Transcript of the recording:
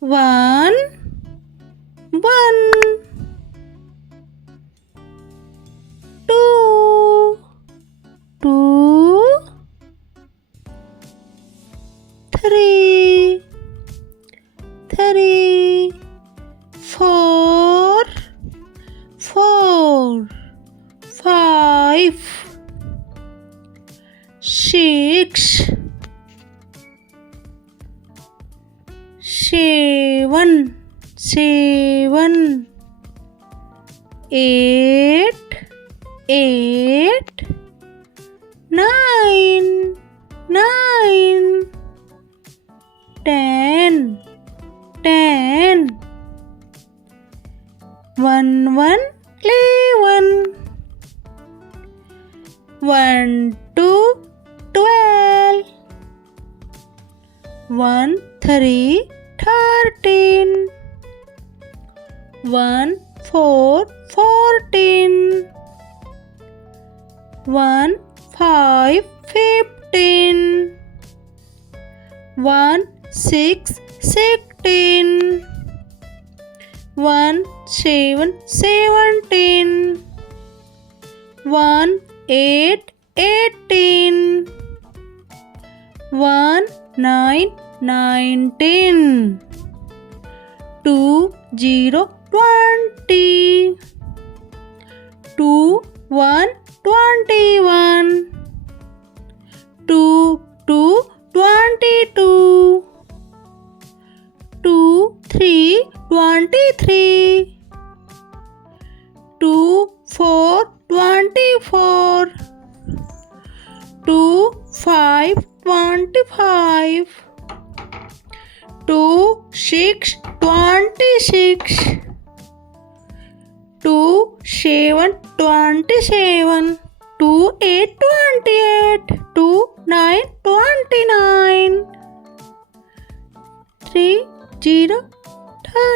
One, one, two, two, three, three, four, four, five, six, seven, seven, eight, eight, nine, nine, 10, 10, 1, 11, 1, 2, 12, 1, 3, 13, 1, 4, 14, 1, 5, 15, 1, 6, 16, 1, 7, 17, 1, 8, 18, 1, 9, 19, 2, 0, 20, 2, 1, 21, 2, 2, 22, 2, 3, 23, 2, 4, 24, 2, 5, 25, 2, 6, 26, 2, 7, 27, 2, 8, 28, 2, 9, 29, 3, 0, 30.